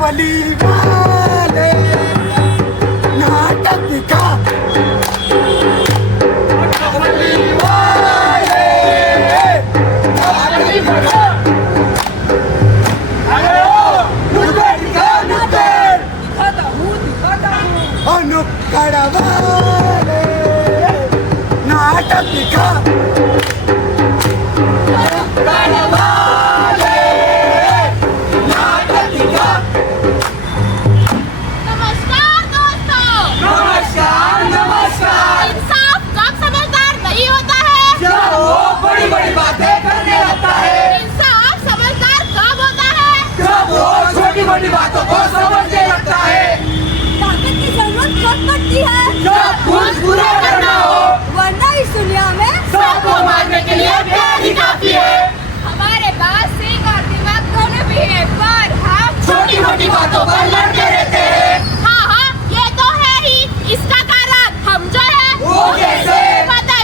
नोटबली वाले नाटक दिखा, नोटबली वाले नाटक दिखा, अरे ओ नुक्कड़ दिखा, नुक्कड़ दिखाता हूँ नुक्कड़ वाले नाटक दिखा, बड़ी बातों को समझने लगता है। ताकत की जरूरत कब पड़ती है जब खुद बुरा करना हो, वरना इस दुनिया में सबको मारने के लिए प्यार ही काफी है। हमारे पास सीख और दिमाग दोनों भी है, पर हम छोटी मोटी बातों पर लड़ते रहते हैं। हाँ हाँ ये तो है ही, इसका कारण हम जो है वो कैसे? पता है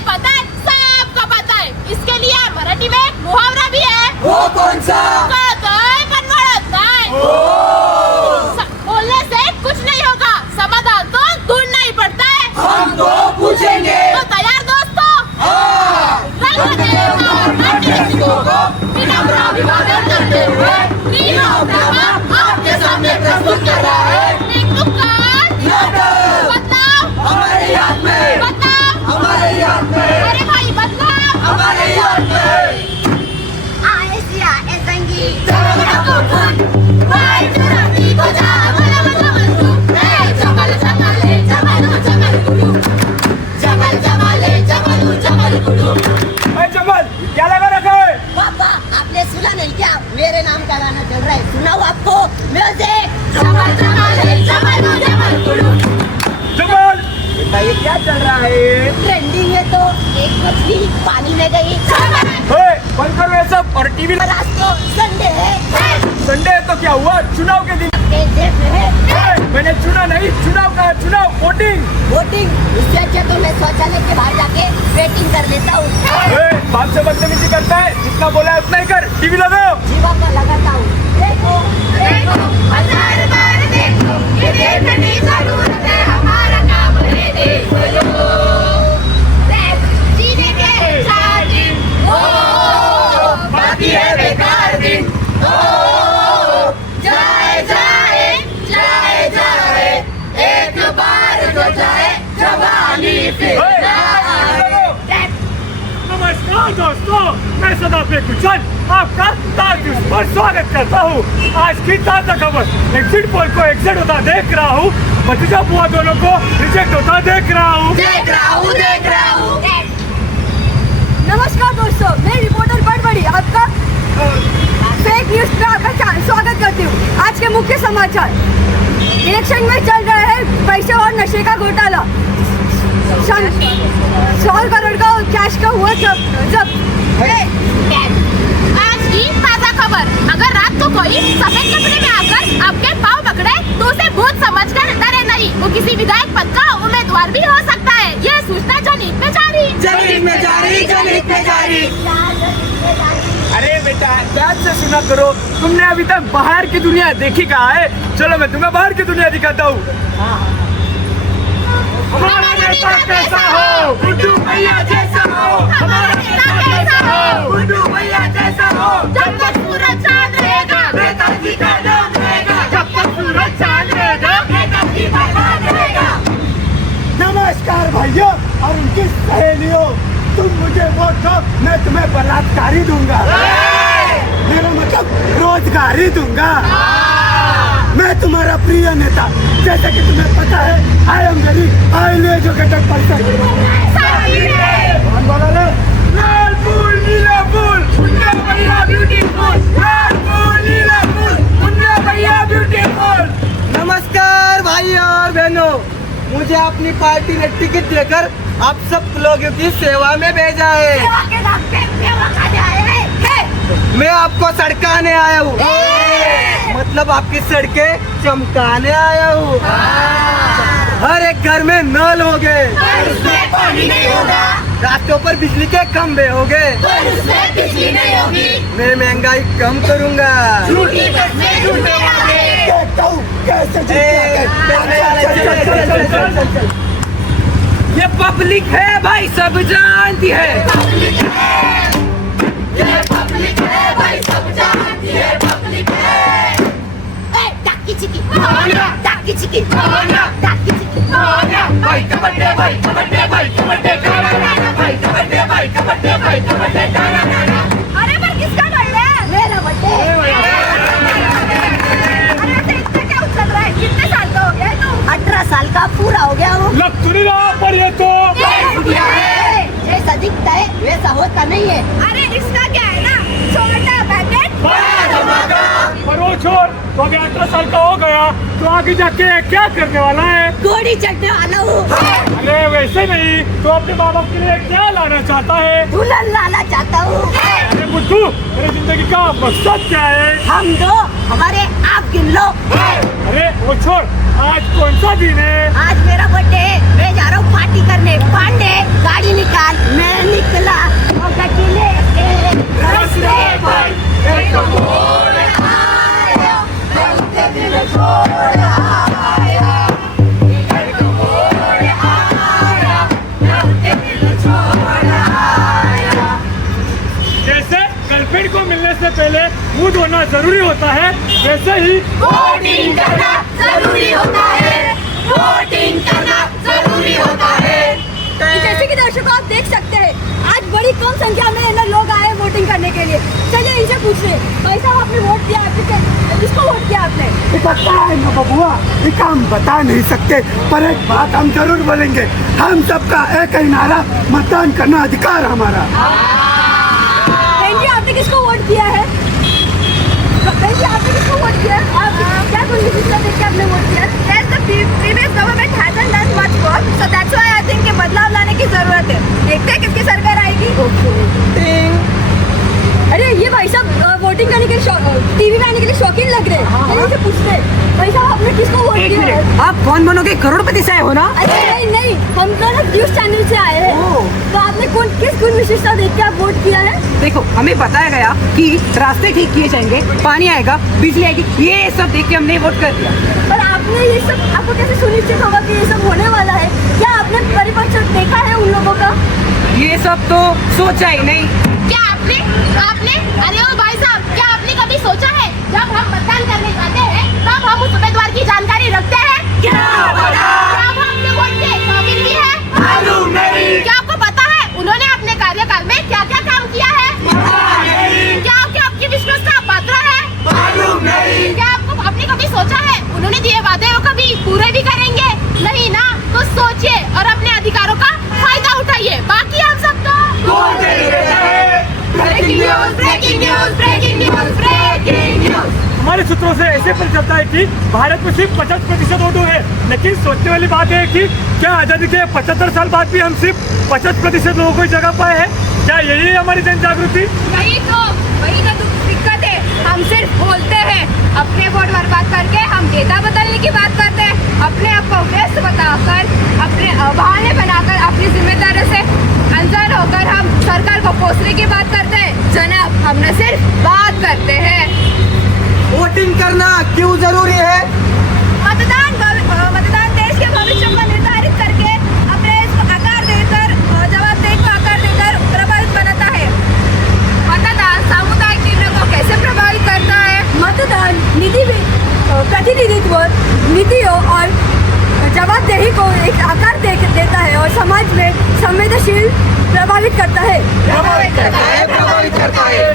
सबको पता है। इसके लिए मराठी में मुहावरा भी है। वो कौन सा? बोलने से कुछ नहीं होगा, समाधान तो ढूंढना ही पड़ता है। हम तो पूछेंगे। तो तैयार दोस्तों? विनम्र अभिवादन करते हुए तीनों ड्रामा आपके सामने प्रस्तुत कर रहा है। बदलाव हमारे याद में, हमारे याद में, अरे भाई बदलाव हमारे याद में। संगीत जमल क्या लगा रखा है? पापा आपने सुना नहीं क्या, मेरे नाम का गाना चल रहा है, सुनाओ आपको म्यूजिक। जमल ये क्या चल रहा है? ट्रेंडिंग है तो एक मछली पानी में गई। बंद करो ये सब और टीवी। आज तो संडे है, संडे है तो क्या हुआ? चुनाव के दिन मैंने चुना नहीं, चुनाव का चुनाव वोटिंग। वोटिंग उससे अच्छा तो मैं शौचालय के बाहर जाके वेटिंग कर लेता हूँ। बाप से बदतमीजी करता है, जितना बोला है उतना ही कर। टीवी लगाओ। जीवा का लगाता हूँ, देखो देखो हजार बार देखो, ये देखने की जरूरत है, हमारा काम है देख लो। जीने के 4 दिन बाकी है बेकार दिन। जाए जाए जाए जाए, एक बार जो जाए जवानी फिर नमस्कार दोस्तों, मैं सदाफे कुचल आपका ताजुस पर स्वागत करता हूँ। आज की ताजा खबर, एग्जिट पोल को एग्जिट होता देख रहा हूँ, भतीजा बुआ दोनों को रिजेक्ट होता देख रहा हूँ। नमस्कार दोस्तों, मैं रिपोर्टर बड़बड़ी आपका फेक न्यूज पे आपका स्वागत करती हूँ। आज के मुख्य समाचार, इलेक्शन में चल रहा है पैसे और नशे का घोटाला, 100 करोड़ का कैश का हुआ जब आज की ताजा खबर, अगर रात को कोई सफेद कपड़े में आकर आपके पाँव पकड़े तो उसे भूत समझकर डरे नहीं, वो किसी विधायक पद का उम्मीदवार भी हो सकता है। यह सूचना जनहित में जारी। जनहित में जारी। अरे बेटा ध्यान से सुना करो, तुमने अभी तक बाहर की दुनिया देखी कहाँ है? चलो मैं तुम्हें बाहर की दुनिया दिखाता हूँ। हमारा नेता कैसा हो, गुड्डू भैया जैसा हो। हमारा नेता कैसा हो, गुड्डू भैया जैसा हो। जब तक सूरज चांद रहेगा, नेताजी का नाम रहेगा। जब तक सूरज चांद रहेगा, नेताजी का नाम रहेगा। नमस्कार भाइयों और उनकी सहेलियों, तुम मुझे वोट दो, मैं तुम्हें बलात्कारी दूंगा। मेरा मतलब रोजगारी दूंगा। मैं तुम्हारा प्रिय नेता, जैसे कि तुम्हें पता है, I am very highly educated person. कौन बोला रे? लाल फूल नीला फूल, मुन्ना भैया ब्यूटीफुल। लाल फूल नीला फूल, मुन्ना भैया ब्यूटीफुल। नमस्कार भाई और बहनों, मुझे अपनी पार्टी ने टिकट देकर आप सब लोगों की सेवा में भेजा है। सेवा के नाम पे सेवा करने आए हैं। मैं आपको सड़काने आया हूँ, मतलब आपकी सड़कें चमकाने आया हूँ। हर एक घर में नल हो गए, पर उसमें पानी नहीं होगा, रास्तों पर बिजली के खंभे हो गए, पर उसमें बिजली नहीं होगी। मैं महंगाई कम करूँगा। झूठी बस में झूठे वादे, देखता हूँ कैसे जीतते। ये पब्लिक है भाई, सब जानती है। ये पब्लिक है भाई, सब जानती है पब्लिक है। टाकी चिकी टाकी चिकी टाकी चिकी भाई कबड्डी भाई कबड्डी भाई कबड्डी गाना गाना भाई कबड्डी भाई कबड्डी भाई कबड्डी गाना गाना। अरे पर किसका बर्थडे है? मेरा बर्थडे। अरे ऐसे इतना क्या उछल रहा है? कितने साल का हो गया है तू? 18 साल का पूरा हो गया हूँ। लग तो नहीं रहा पर ये तो जैसा दिखता है वैसा होता नहीं है। अरे इसका क्या है ना, छोटा पैकेट पर वो छोड़, तो अभी 18 साल का हो गया तो आगे जाके क्या करने वाला है? घोड़ी चढ़ने वाला हूँ। अरे वैसे नहीं तो अपने माँ बाप के लिए क्या लाना चाहता है? दुल्हन लाना चाहता हूँ। अरे बुद्धू, मेरी जिंदगी का मकसद क्या है? हम दो हमारे आप गिन लो। अरे वो छोड़, आज कौन सा दिन है? आज मेरा बर्थडे है, मैं जा रहा हूँ पार्टी करने। पांडे गाड़ी निकाल। मैं निकला और गड्डी लेके रास्ते भाई एक मोड़ आया, रास्ते दिल छोड़ आया, एक मोड़ आया, रास्ते दिल छोड़ आया। जैसे गर्लफ्रेंड को मिलने से पहले मुंह धोना जरूरी होता है, वैसे ही वोटिंग करना जरूरी होता है, वोटिंग करना जरूरी होता है। जैसे कि दर्शकों आप देख सकते हैं आज बड़ी कम संख्या में ना लोग आए वोटिंग करने के लिए। चलिए इनसे पूछते हैं, भाई साहब आपने वोट दिया, किसको वोट किया आपने? पता है ना बबुआ, ये हम बता नहीं सकते पर एक बात हम जरूर बोलेंगे, हम सबका एक ही नारा, मतदान करना अधिकार हमारा। बहन जी आपने किसको वोट किया है? बहन जी आपने किसको वोट किया है? आप क्या कुछ विशेषता देख के आपने वोट किया? Yes, the previous government hasn't done much work, so that's why I think कि बदलाव लाने की जरूरत है। देखते हैं किसकी सरकार आएगी। अरे ये भाई साहब वोटिंग करने के लिए टीवी में आने के लिए शौकीन लग रहे हैं। चलिए इनसे पूछते हैं, भाई साहब आपने किसको वोट किया है? आप कौन बनोगे, करोड़पति से आए हो ना? अरे नहीं, हम तो ना न्यूज चैनल से आए हैं। तो आपने किस गुण विशेषता देख के आप वोट किया है? देखो, हमें बताया गया कि रास्ते ठीक किए जाएंगे, पानी आएगा, बिजली आएगी, ये सब देख के हमने वोट कर दिया। पर आपने ये सब, आपको कैसे सुनिश्चित होगा कि ये सब होने वाला है? क्या आपने परिपक्व देखा है उन लोगों का? ये सब तो सोचा ही नहीं। क्या आपने अरे ओ भाई साहब, क्या आपने कभी सोचा है जब हम मतदान करने जाते हैं तब हम उस उम्मीदवार की जानकारी रखते हैं? क्या पता? क्या हम अपने वोट के काबिल भी हैं? मालूम नहीं। क्या आपको पता है उन्होंने अपने कार्यकाल में क्या क्या काम किया है? क्या आपकी विश्वास का पात्र है? मालूम नहीं। क्या आपने कभी सोचा है उन्होंने दिए वादे वो कभी पूरे भी करेंगे? नहीं ना, तो सोचिए और अपने अधिकारों का फायदा उठाइए। बाकी हम सब तो breaking news, breaking news, breaking news, breaking news. हमारे सूत्रों से ऐसे पता चलता है कि भारत में सिर्फ 50% वोट है, लेकिन सोचने वाली बात है कि क्या आजादी के 75 साल बाद भी हम सिर्फ 50% लोगों को जगह पाए हैं? क्या यही है हमारी जन जागृति? वही तो दिक्कत है। हम सिर्फ बोलते हैं, अपने वोट बर्बाद करके हम नेता बदलने की बात करते हैं, अपने आप को व्यस्त बताकर, अपने बहाने बनाकर, अपनी जिम्मेदारियों से अनजान होकर हम सरकार को कोसने की बात करते हैं। जनाब, हम न सिर्फ बात करते हैं। वोटिंग करना क्यों जरूरी है? मतदान देश के भविष्य को निर्धारित करके, अपने देश को आकार देकर, जवाबदेही को आकार देकर प्रभावित बनाता है। मतदान सामुदायिक निर्णय को कैसे प्रभावित करता है? मतदान प्रतिनिधित्व, नीतियों और जवाबदेही को एक आकार देता है और समाज में संवेदनशील प्रभावित करता है।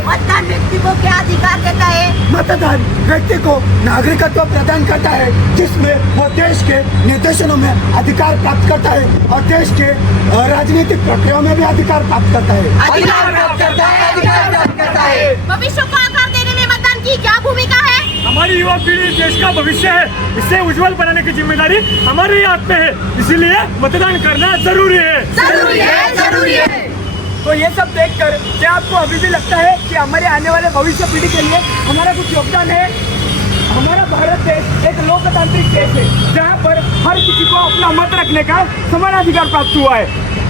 मतदान व्यक्ति को क्या अधिकार देता है? मतदान व्यक्ति को नागरिकत्व प्रदान करता है, जिसमें वो देश के निर्देशनों में अधिकार प्राप्त करता है और देश के राजनीतिक प्रक्रियाओं में भी अधिकार प्राप्त करता है। भविष्य को आकार देने में मतदान की क्या भूमिका है? हमारी युवा पीढ़ी देश का भविष्य है, इसे उज्जवल बनाने की जिम्मेदारी हमारे ही हाथ में है, इसीलिए मतदान करना जरूरी है। जरूरी है, जरूरी है। तो ये सब देखकर क्या आपको अभी भी लगता है कि हमारे आने वाले भविष्य पीढ़ी के लिए हमारा कुछ योगदान है? हमारा भारत देश एक लोकतांत्रिक देश है, जहाँ पर हर किसी को अपना मत रखने का समान अधिकार प्राप्त हुआ है,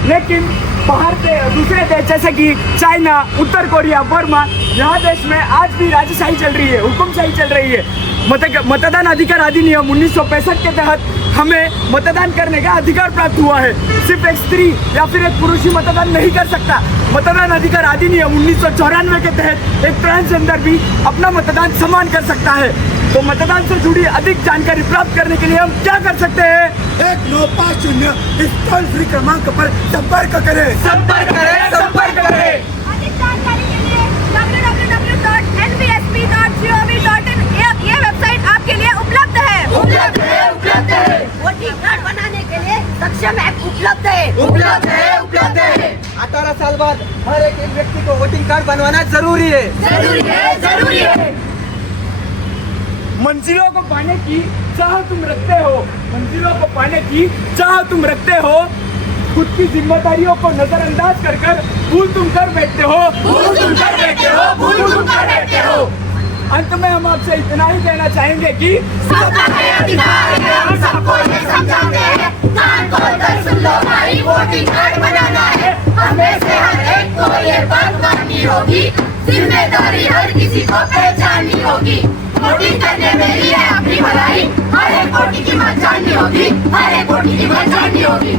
लेकिन बाहर के दूसरे देश जैसे कि चाइना, उत्तर कोरिया, बर्मा, यहाँ देश में आज भी राजशाही चल रही है, हुकुमशाही चल रही है। मतदान अधिकार अधिनियम 1965 के तहत हमें मतदान करने का अधिकार प्राप्त हुआ है। सिर्फ एक स्त्री या फिर एक पुरुष ही मतदान नहीं कर सकता। मतदान अधिकार अधिनियम 1994 के तहत एक ट्रांसजेंडर भी अपना मतदान समान कर सकता है। तो मतदान से जुड़ी अधिक जानकारी प्राप्त करने के लिए हम क्या कर सकते हैं? 1950 इस टोल फ्री क्रमांक पर संपर्क करें। संपर्क करें, संपर्क करें। अधिक जानकारी के लिए www.nvsp.gov.in ये वेबसाइट आपके लिए उपलब्ध है। वोटिंग कार्ड बनाने के लिए सक्षम ऐप उपलब्ध है। 18 साल बाद हर एक व्यक्ति को वोटिंग कार्ड बनवाना जरूरी है। मंजिलों को पाने की चाह तुम रखते हो, मंजिलों को पाने की चाह तुम रखते हो, खुद की जिम्मेदारियों को नजरअंदाज कर भूल तुम कर बैठते हो। अंत में हम आपसे इतना ही कहना चाहेंगे कि सबका है अधिकार है, हम सबको ये समझाते हैं, कान खोल कर सुन लो भाई, वोटिंग कार्ड बनाना है, हमें से हर एक को ये बात माननी होगी, जिम्मेदारी हर किसी को पहचाननी होगी, वोटिंग करने में ही है अपनी भलाई, हर एक वोटिंग की कीमत जाननी होगी, हर एक वोटिंग की कीमत जाननी होगी।